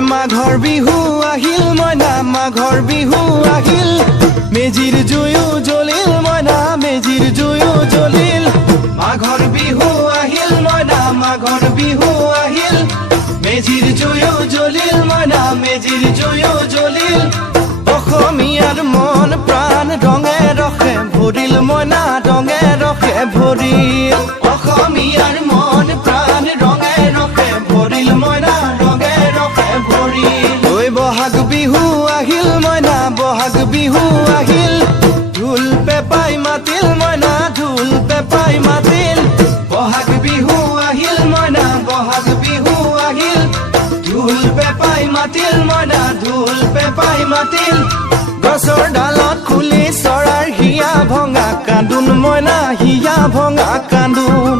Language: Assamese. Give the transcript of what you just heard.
মাঘৰ বিহু আহিল মইনা মাঘৰ বিহু আহিল মেজিৰ জুয়ো জ্বলিল মইনা মেজিৰ জুয়ো জ্বলিল মাঘৰ বিহু আহিল মইনা মাঘৰ বিহু আহিল মেজিৰ জুয়ো জ্বলিল মইনা মেজিৰ জুয়ো জ্বলিল অসমীয়াৰ মন প্ৰাণ ৰঙে ৰসে ভৰিল মইনা ৰঙে ৰসে ভৰিল অসমীয়াৰ মন প্ৰাণ ৰঙে ৰসে ভৰিল মইনা ৰঙে ৰসে ভৰিল ঐ বহাগ বিহু আহিল মইনা বহাগ বিহু আহিল ঢোল পেপাই মাতিল মইনা ঢোল পেপাই মাতিল বহাগ বিহু আহিল মইনা বহাগ বিহু আহিল ঢোল পেপাই মাতিল মইনা ঢোল পেপাই মাতিল গছৰ ডালত খুলি চৰাৰ হিয়া ভঙা কান্দোন মইনা হিয়া ভঙা কান্দোন